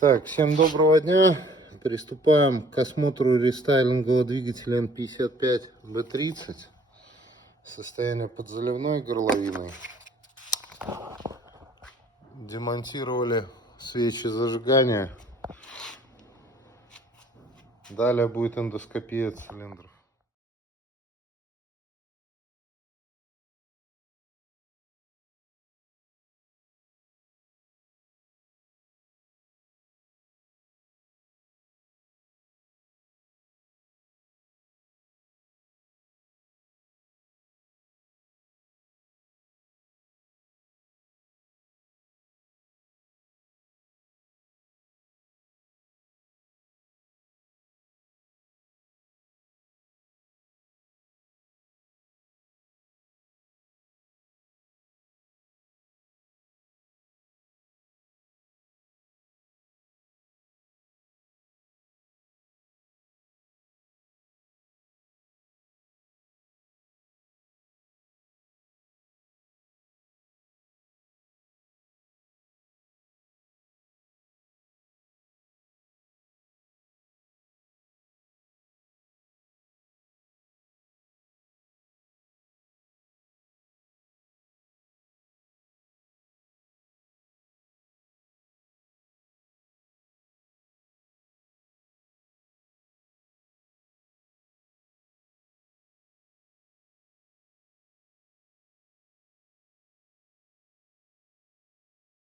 Так, всем доброго дня. Приступаем к осмотру рестайлингового двигателя N55B30. Состояние подзаливной горловины. Демонтировали свечи зажигания. Далее будет эндоскопия цилиндров.